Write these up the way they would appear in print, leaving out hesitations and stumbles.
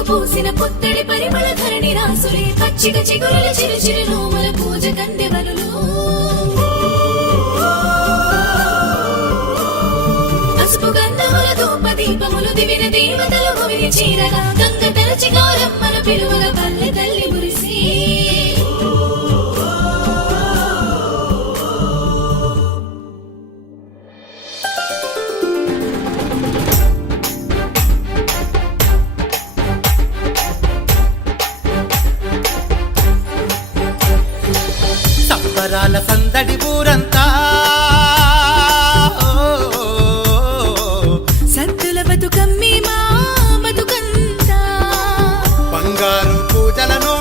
పూలకు పూసిన పొత్తడి పరిమళ ధరణి రాసులే పచ్చిక చిగురుల చిరుచిరు నోమల పూజ కందెవరులు పసుపు గంధముల ధూప దీపములు దివిన దేవతలు భవిని చీరగా గంగ తరచి గౌరమ్మన పిలువగా పల్లె తల్లి మురిసి సంబరాల సందడి ఊరంతా సత్తుల బతుకమ్మి మా బతుకంతా బంగారు పూజలను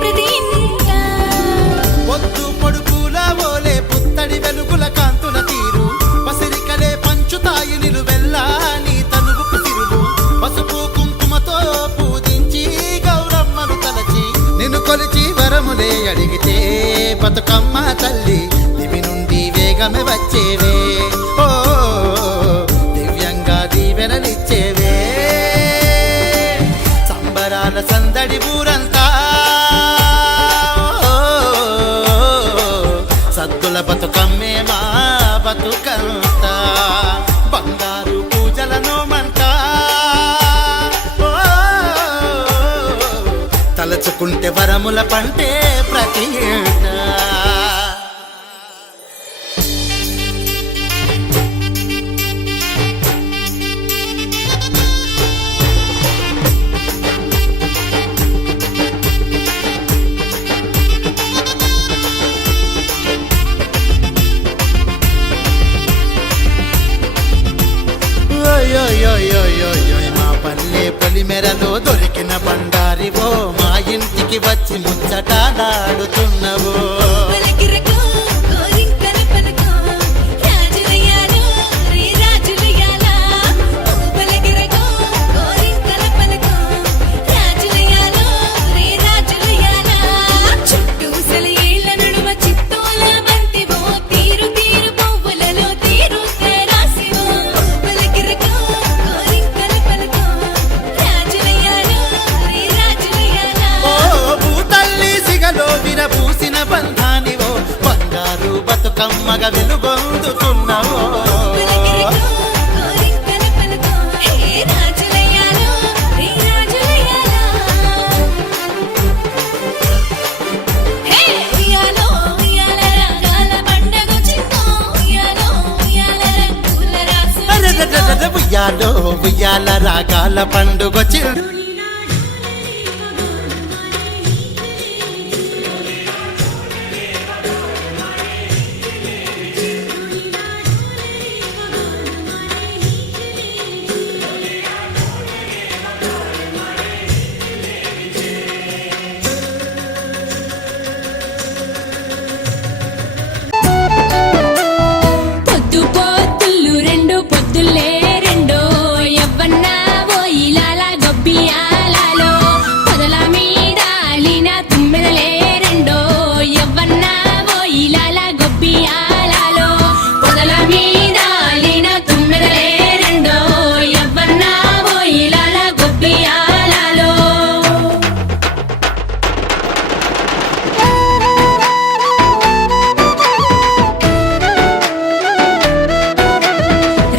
ప్రతి ఇంట పొద్దు పొడుపుల ఓలే పుత్తడి వెలుగుల కాంతుల తీరు పసిరికలే పంచుతాయి నిలువెల్లా నీ తనువు సిరులు పసుపు కుంకుమతో పూజించి గౌరమ్మను తలచి నిన్ను కొలిచి వరములే అడిగితే బతుకమ్మ తల్లి దివి నుండి వేగమే వచ్చేవే ఓ దివ్యంగా దీవెనలిచ్చేవే సంబరాల సందడి ఊరంతా సద్దుల బతుకమ్మే మా బతుకంతా బంగారు పూజలను మంట తలచుకుంటే వరముల పంటే ప్రతి ఏటా మా పల్లె పొలిమెరలో దొరికిన బండారివో మా ఇంటికి వచ్చి ముచ్చటాలాడుతున్నవో పలకిరకు కోరింకల పలకో రాజులయ్యాలో రే రాజులయ్యాలా పలకిరకు కోరింకల పలకో రాజులయ్యాలో రే రాజులయ్యాలా చుట్టూ సెలయేళ్ల నడుమ చిత్తోల బంతివో తీరు తీరు పువ్వులలో తీరు రాసివో పలకిరకు కోరింకల పలకో రాజులయ్యాలో రే రాజులయ్యాలా ఓ భూతల్లి సిగలో విరబూసిన బంధానివో బంగారు బతుకమ్మగ వెలుగొందుకున్నావో పలకిరకు కోరింకల పలకో హే రాజులయ్యాలో రే రాజులయ్యాలా హే ఉయ్యాలో ఉయ్యాల రాగాల పండగొచ్చిందో ఉయ్యాలో ఉయ్యాల రంగుల రాసులు అరెరెరెరె ఉయ్యాలో ఉయ్యాల రాగాల పండుగొచ్చి పొద్దు పొద్దులు రెండు పొద్దులే రెండో యవ్వన్నా ఓయిలాల గొబ్బియాలలో పొదల మీద అలిన తుమ్మెదలే రెండో యవ్వన్నా ఓయిలాల గొబ్బియాలలో పొదల మీద అలిన తుమ్మెదలే రెండో యవ్వన్నా ఓయిలాల గొబ్బియాలలో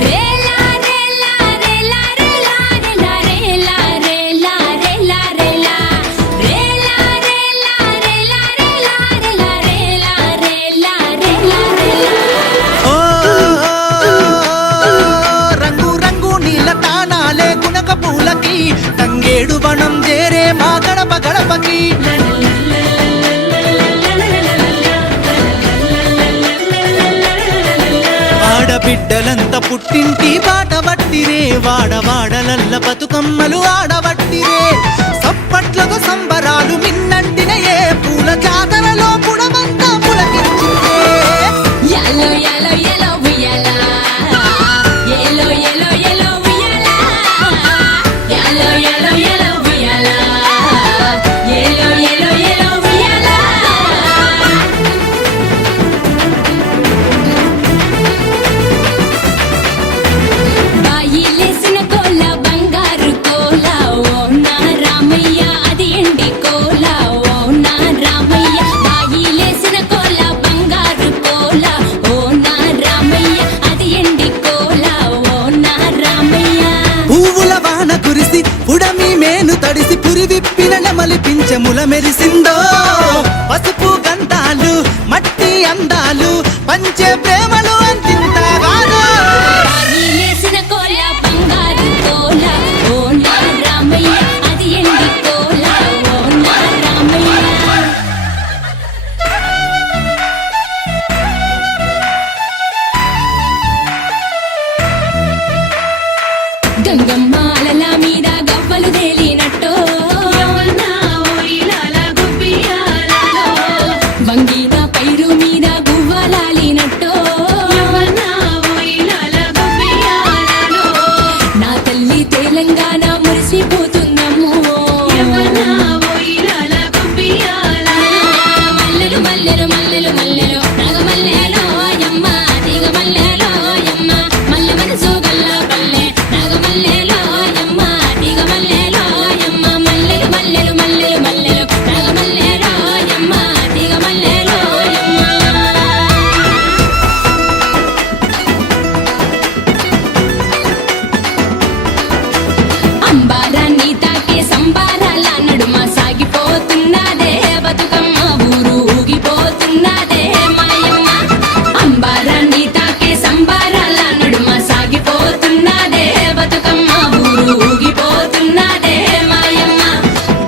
రేలా రేలా రేలా రేలా రేలా రేలా రేలా రేలా రేలా రేలా రేలా రేలా రేలా రేలా రేలా రేలా రేలా ఓ రంగు రంగు నీళ్ళ తానాలే గునక పూలకి తంగేడు వనం చేరే మా గడప గడపకి ఆడబిడ్డలంతా పుట్టింటి బాట పట్టిరే వాడవాడలల్ల బతుకమ్మలు ఆడబట్టిరే సప్పట్లతో సంబరాలు మిన్నంటిన ఏ పూల జాతరలో పుడమంతా పులకించిందే యాలో యాలో యాలో ఉయ్యాలా ఏలో ఏలో ఏలో ఉయ్యాలా యాలో యాలో యాలో ఉయ్యాలా ఏలో ఏలో ఏలో ఉయ్యాలా బాయిలేసిన కోల బంగారు కోల ఓ నా రామయ్య అది ఎండి కోల ఓ నా రామయ్య బాయిలేసిన కోల బంగారు కోల ఓ నా రామయ్య అది ఎండి కోల ఓ నా రామయ్య పువ్వుల వాన కురిసి పుడమి మే చేను తడిసి పురి విప్పిన నెమలి పింఛముల మెరిసిందో పసుపు గంధాలు మట్టి అందాలు పంచే ప్రేమలు అంతింతగానో బాయిలేసిన కోల బంగారు కోల ఓ నా రామయ్య అది ఎండి కోల ఓ నా రామయ్య గంగమ్మ అలల మీద గవ్వలు తేలినట్టో వంగిన పైరు మీద గువ్వలాలినట్టో నా తల్లి తెలంగాణ మురిసిపోతుందమ్మో మల్లెలు మల్లెలు మల్లెలు మల్లెలు నాగమల్లెలో యమ్మ తీగ మల్లెలో యమ్మ మల్లె మనసు గల్ల పల్లె నాగమల్లెలో యమ్మ తీగ మల్లెలో యమ్మ మల్లెలు మల్లెలు మల్లెలు మల్లెలు నాగమల్లెలో యమ్మ తీగ మల్లెలో యమ్మ అంబారాన్ని తాకే సంబారాల నడుమ సాగిపోతున్నదే బతుకమ్మ ఊరు ఊగిపోతున్నదే మాయమ్మ అంబారాన్ని తాకే సంబారాల నడుమ సాగిపోతున్నదే బతుకమ్మ ఊరు ఊగిపోతున్నదే మాయమ్మ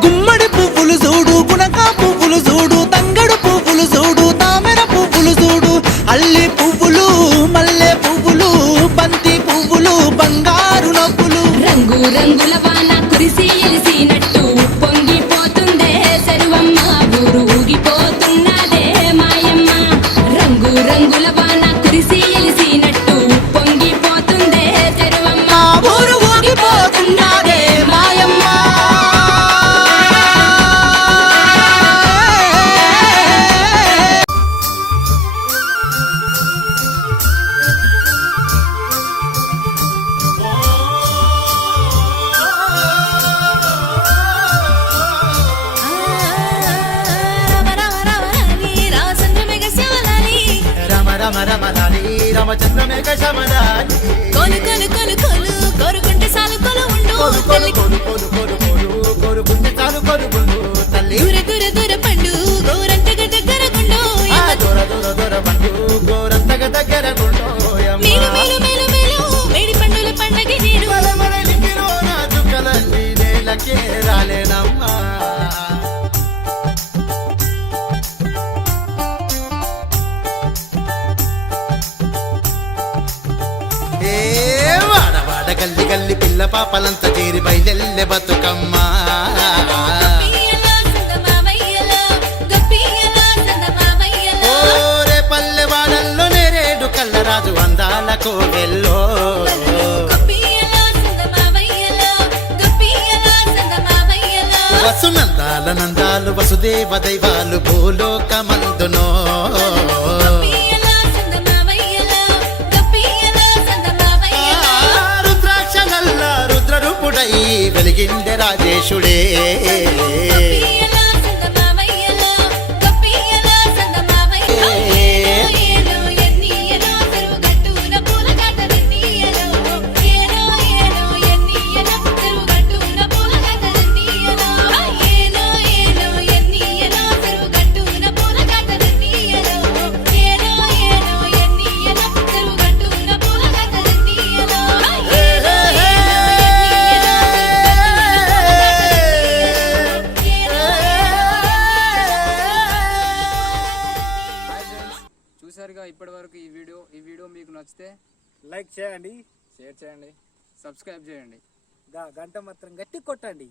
గుమ్మడి పువ్వులు చూడు గుణకా పువ్వులు చూడు తంగడు పువ్వులు చూడు తామెర పువ్వులు చూడు అల్లి పువ్వులు మల్లె పువ్వులు బంతి పువ్వులు బంగారు నవ్వులు రంగు రంగుల వాన కురిసి ఎలిసినట్టు పొంగిపోతుందే సరువమ్మ ఊరు ఊగిపోతున్నదే మాయమ్మ రంగు రంగుల వాన కురిసి ఎలిసినట్టు పొంగిపోతుందే సరువమ్మ మా ఊరు ఊగిపోతున్నదే మాయమ్మ రమ రమ రమలాలి రామచంద్రమేఘ శమలాలి కొలు కొలు కొలు కొలు కోరుకుంటే సాలు కొలు ఉండు కొలు కొలు కొలు కొలు కొలు కొలు కోరుకుంటే చాలు కొలుగుండు తల్లి దూర దూర దూర పండు గోరంతగా దగ్గర గుండు ఆ దూర దూర దూర బండు గోరంతగ దగ్గర గుండో మేలు మేలు మేలు మేలు మేడి పండుల పండగ నేను మలమలలింగిలో నా చుక్కలన్నీ నేలకే రాలేనమ్మా ఏ వాడవాడ గల్లి గల్లి పిల్ల పాపలంతా చేరి బయలెల్లె బతుకమ్మ గప్పియలో సందమామయ్యలో గప్పియలో సందమామయ్యలో ఓరే పల్లె వాడల్లో నేరేడు కల్లరాజు అందాల కోవెల్లో గప్పియలో సందమామయ్యలో గప్పియలో సందమామయ్యలో వసునందాల నందాలు వసుదేవ దైవాలు భూలోకమందునో గప్పియలో సందమామయ్యలో గప్పియలో సందమామయ్యలో రుద్రాక్ష నల్ల రుద్రరూపుడై వెలిగిండే రాజేశుడే గప్పియలో సందమామయ్యలో గప్పియలో సందమామయ్యలో ఏలో ఎన్నియలో చెరువు గట్టున పూల కట్టదన్నీయలో ఏలో ఏలో ఎన్నియలో చెరువు గట్టున పూల కట్టదన్నీయలో ఏలో ఏలో ఎన్నియలో చెరువు గట్టున పూల కట్టదన్నీయలో ఏలో ఏలో ఎన్నియలో చెరువు గట్టున పూల కట్టదన్నీయలో ఏలో చూసారుగా ఇప్పటివరకు ఈ వీడియో మీకు నచ్చితే లైక్ చేయండి, షేర్ చేయండి, సబ్స్క్రైబ్ చేయండి. గంట మాత్రం గట్టి కొట్టండి.